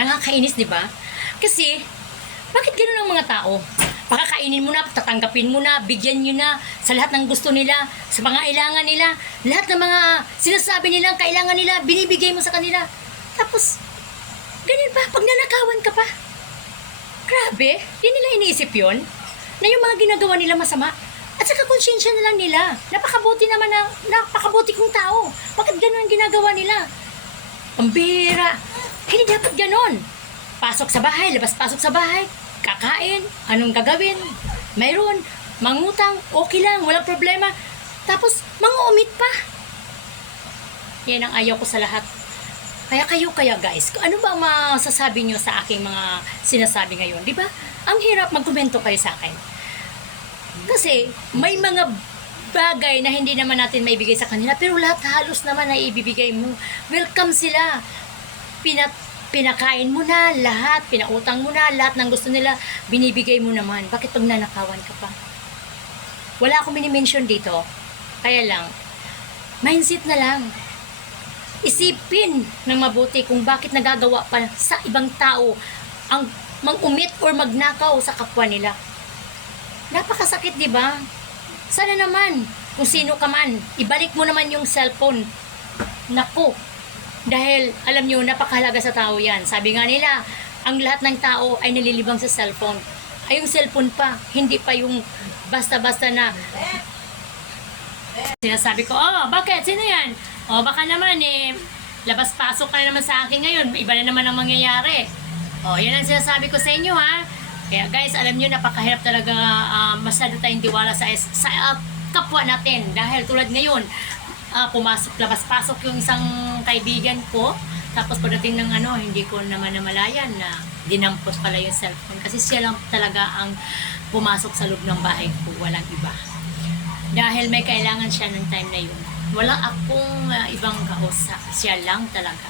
Nakakainis, di ba? Kasi, bakit ganun ang mga tao? Pakakainin mo na, tatanggapin mo na, bigyan nyo na sa lahat ng gusto nila, sa mga kailangan nila, lahat ng mga sinasabi nilang kailangan nila, binibigay mo sa kanila. Tapos, ganun pa, pag nanakawan ka pa. Grabe, di nila iniisip yon na yung mga ginagawa nila masama. At saka konsyensya na lang nila. Napakabuti naman na, napakabuti kong tao. Bakit ganun ang ginagawa nila? Pambira. Hindi dapat ganon. Pasok sa bahay, labas-pasok sa bahay, kakain, anong gagawin? Mayroon, mangutang, okay lang, walang problema. Tapos, manguumit pa. Yan ang ayaw ko sa lahat. Kaya kayo kaya guys, ano ba masasabi nyo sa aking mga sinasabi ngayon? Di ba? Ang hirap magkomento kayo sa akin. Kasi may mga bagay na hindi naman natin maibigay sa kanila pero lahat halos naman na ibibigay mo. Welcome sila. Pinat pinakain mo na lahat, pinautang mo na lahat ng gusto nila, binibigay mo naman. Bakit pag nanakawan ka pa? Wala akong minimension dito. Kaya lang, mindset na lang. Isipin ng mabuti kung bakit nagagawa pa sa ibang tao ang mangumit or magnakaw sa kapwa nila. Napakasakit, di ba? Sana naman, kung sino ka man, ibalik mo naman yung cellphone. Naku, dahil alam nyo, napakahalaga sa tao yan. Sabi nga nila, ang lahat ng tao ay nalilibang sa cellphone. Ay yung cellphone pa, hindi pa yung basta-basta na Sinasabi ko, oh, bakit? Sino yan? Oh, baka naman eh, labas-pasok ka na naman sa akin ngayon. Iba na naman ang mangyayari. Oh, yan ang sinasabi ko sa inyo, ha? Kaya guys, alam nyo, napakahirap talaga uh, masyado tayong diwala sa, sa uh, kapwa natin. Dahil tulad ngayon, uh, pumasok, labas-pasok yung isang kaibigan ko. Tapos pagdating ng ano, hindi ko naman namalayan na dinampos pala yung cellphone. Kasi siya lang talaga ang pumasok sa loob ng bahay ko. Walang iba dahil may kailangan siya ng time na yun. Wala akong uh, ibang kausap. Siya lang talaga.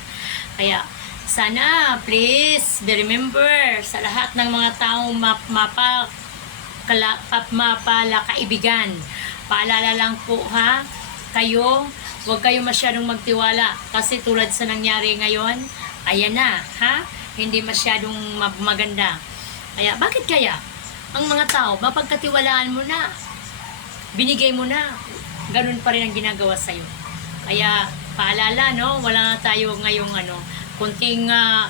Kaya, sana, please, be remember sa lahat ng mga taong map, mapa, kala, mapala kaibigan. Paalala lang po ha, kayo, huwag kayo masyadong magtiwala. Kasi tulad sa nangyari ngayon, ayan na, ha? Hindi masyadong maganda. Kaya, bakit kaya? Ang mga tao, mapagkatiwalaan mo na binigay mo na. Ganun pa rin ang ginagawa sa'yo. Kaya, paalala, no? Wala na tayo ngayong ano, kunting, uh,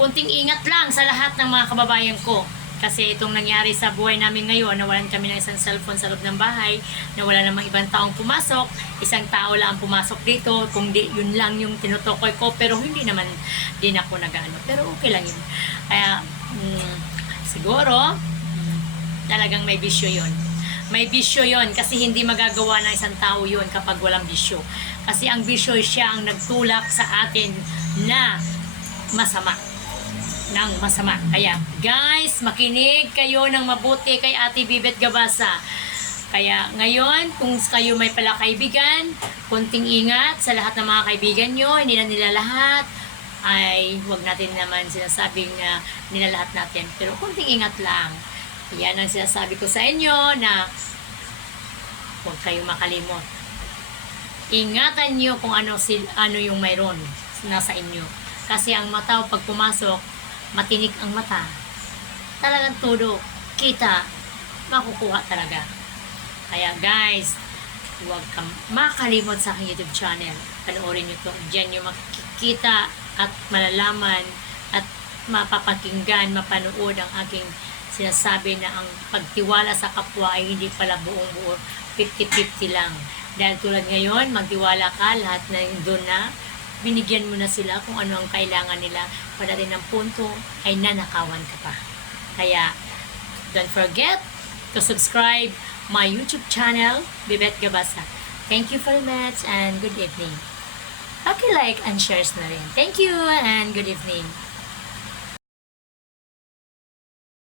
kunting ingat lang sa lahat ng mga kababayan ko. Kasi itong nangyari sa buhay namin ngayon, nawalan kami ng isang cellphone sa loob ng bahay, nawala namang ibang taong pumasok, isang tao lang ang pumasok dito, kung di, yun lang yung tinutukoy ko, pero hindi naman din ako nag-ano. Pero okay lang yun. Kaya, mm, siguro, talagang may bisyo yun may bisyo yon kasi hindi magagawa ng isang tao yon kapag walang bisyo. Kasi ang bisyo siya ang nagtulak sa atin na masama ng masama. Kaya, guys, makinig kayo ng mabuti kay Ate Bibet Gabasa. Kaya ngayon, kung kayo may pala kaibigan, konting ingat sa lahat ng mga kaibigan nyo, hindi na nila lahat, ay huwag natin naman sinasabing na nila lahat natin. Pero konting ingat lang. Yan ang sinasabi ko sa inyo na huwag kayong makalimot. Ingatan nyo kung ano, sil, ano yung mayroon nasa inyo. Kasi ang mata, pag pumasok, matinik ang mata. Talagang todo, kita, makukuha talaga. Kaya guys, huwag kang makalimot sa aking YouTube channel. Panoorin nyo ito. Diyan nyo makikita at malalaman at mapapakinggan, mapanood ang aking sinasabi na ang pagtiwala sa kapwa ay hindi pala buong buo 50-50 lang. Dahil tulad ngayon, magtiwala ka, lahat na doon na, binigyan mo na sila kung ano ang kailangan nila. Pagdating ng punto, ay nanakawan ka pa. Kaya, don't forget to subscribe my YouTube channel, Bibet Gabasa. Thank you very much and good evening. Okay, like and shares na rin. Thank you and good evening.